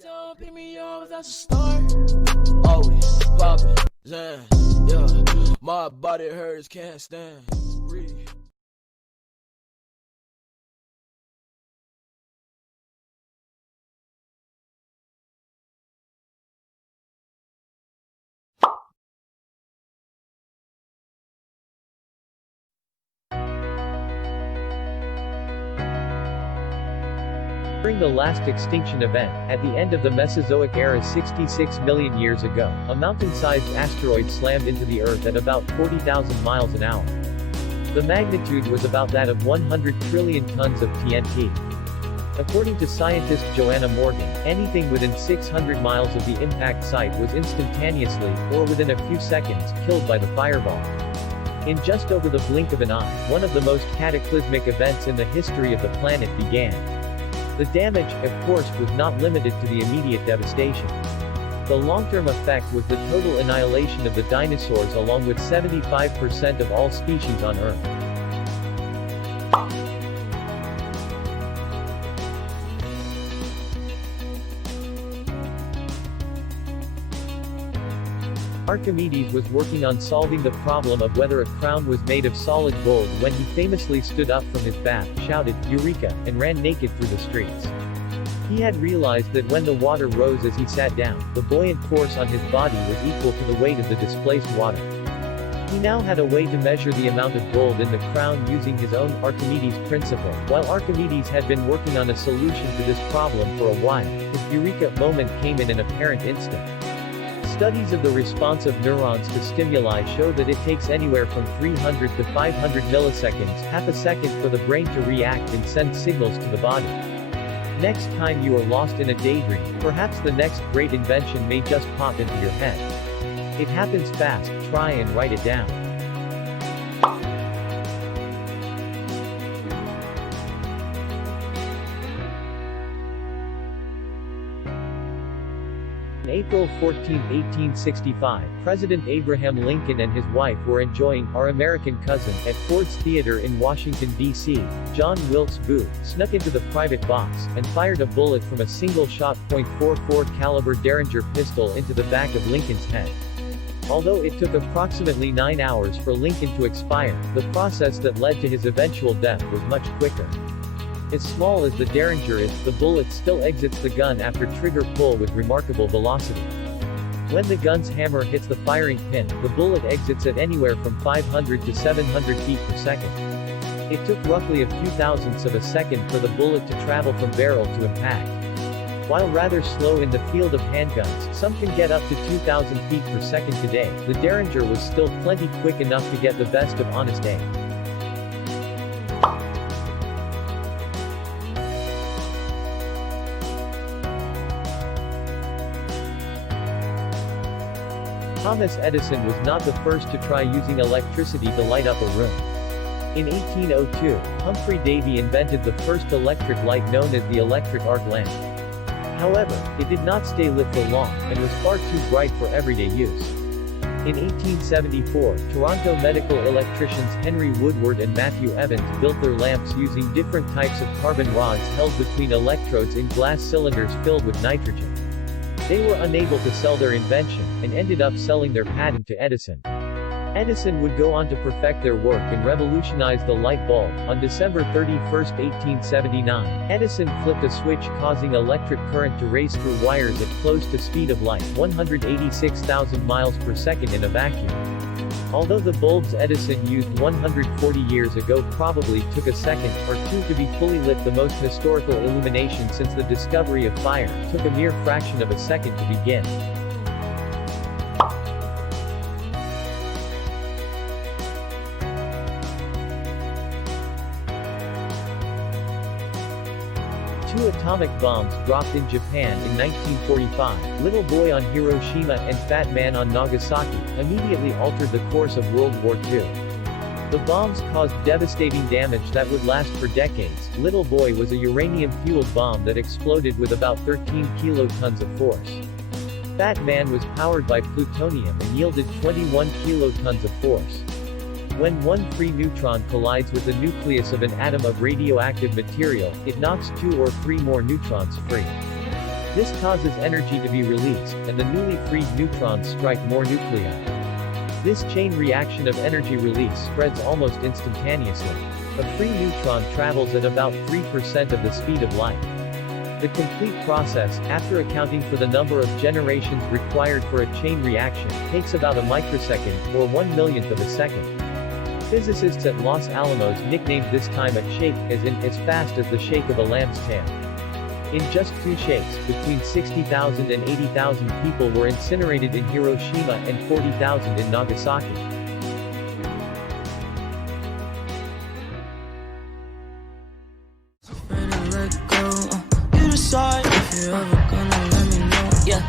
Don't pick me up, that's a start. Always poppin', Zan, yeah. My body hurts, can't stand. Breathe. During the last extinction event, at the end of the Mesozoic era 66 million years ago, a mountain-sized asteroid slammed into the Earth at about 40,000 miles an hour. The magnitude was about that of 100 trillion tons of TNT. According to scientist Joanna Morgan, anything within 600 miles of the impact site was instantaneously, or within a few seconds, killed by the fireball. In just over the blink of an eye, one of the most cataclysmic events in the history of the planet began. The damage, of course, was not limited to the immediate devastation. The long-term effect was the total annihilation of the dinosaurs along with 75% of all species on Earth. Archimedes was working on solving the problem of whether a crown was made of solid gold when he famously stood up from his bath, shouted, "Eureka," and ran naked through the streets. He had realized that when the water rose as he sat down, the buoyant force on his body was equal to the weight of the displaced water. He now had a way to measure the amount of gold in the crown using his own Archimedes principle. While Archimedes had been working on a solution to this problem for a while, his Eureka moment came in an apparent instant. Studies of the response of neurons to stimuli show that it takes anywhere from 300 to 500 milliseconds, half a second, for the brain to react and send signals to the body. Next time you are lost in a daydream, perhaps the next great invention may just pop into your head. It happens fast, try and write it down. On April 14, 1865, President Abraham Lincoln and his wife were enjoying "Our American Cousin" at Ford's Theater in Washington, D.C. John Wilkes Booth snuck into the private box and fired a bullet from a single-shot .44 caliber Derringer pistol into the back of Lincoln's head. Although it took approximately 9 hours for Lincoln to expire, the process that led to his eventual death was much quicker. As small as the Derringer is, the bullet still exits the gun after trigger pull with remarkable velocity. When the gun's hammer hits the firing pin, the bullet exits at anywhere from 500 to 700 feet per second. It took roughly a few thousandths of a second for the bullet to travel from barrel to impact. While rather slow in the field of handguns, some can get up to 2,000 feet per second today, the Derringer was still plenty quick enough to get the best of honest aim. Thomas Edison was not the first to try using electricity to light up a room. In 1802, Humphrey Davy invented the first electric light known as the electric arc lamp. However, it did not stay lit for long, and was far too bright for everyday use. In 1874, Toronto medical electricians Henry Woodward and Matthew Evans built their lamps using different types of carbon rods held between electrodes in glass cylinders filled with nitrogen. They were unable to sell their invention, and ended up selling their patent to Edison. Edison would go on to perfect their work and revolutionize the light bulb. On December 31, 1879, Edison flipped a switch causing electric current to race through wires at close to speed of light, 186,000 miles per second in a vacuum. Although the bulbs Edison used 140 years ago probably took a second or two to be fully lit, the most historical illumination since the discovery of fire took a mere fraction of a second to begin. Two atomic bombs dropped in Japan in 1945, Little Boy on Hiroshima and Fat Man on Nagasaki, immediately altered the course of World War II. The bombs caused devastating damage that would last for decades. Little Boy was a uranium-fueled bomb that exploded with about 13 kilotons of force. Fat Man was powered by plutonium and yielded 21 kilotons of force. When one free neutron collides with the nucleus of an atom of radioactive material, it knocks 2 or 3 more neutrons free. This causes energy to be released, and the newly freed neutrons strike more nuclei. This chain reaction of energy release spreads almost instantaneously. A free neutron travels at about 3% of the speed of light. The complete process, after accounting for the number of generations required for a chain reaction, takes about a microsecond, or 1/1,000,000th of a second. Physicists at Los Alamos nicknamed this time a shake, as in, as fast as the shake of a lamb's tail. In just 2 shakes, between 60,000 and 80,000 people were incinerated in Hiroshima and 40,000 in Nagasaki. If you're ever gonna let me know, yeah.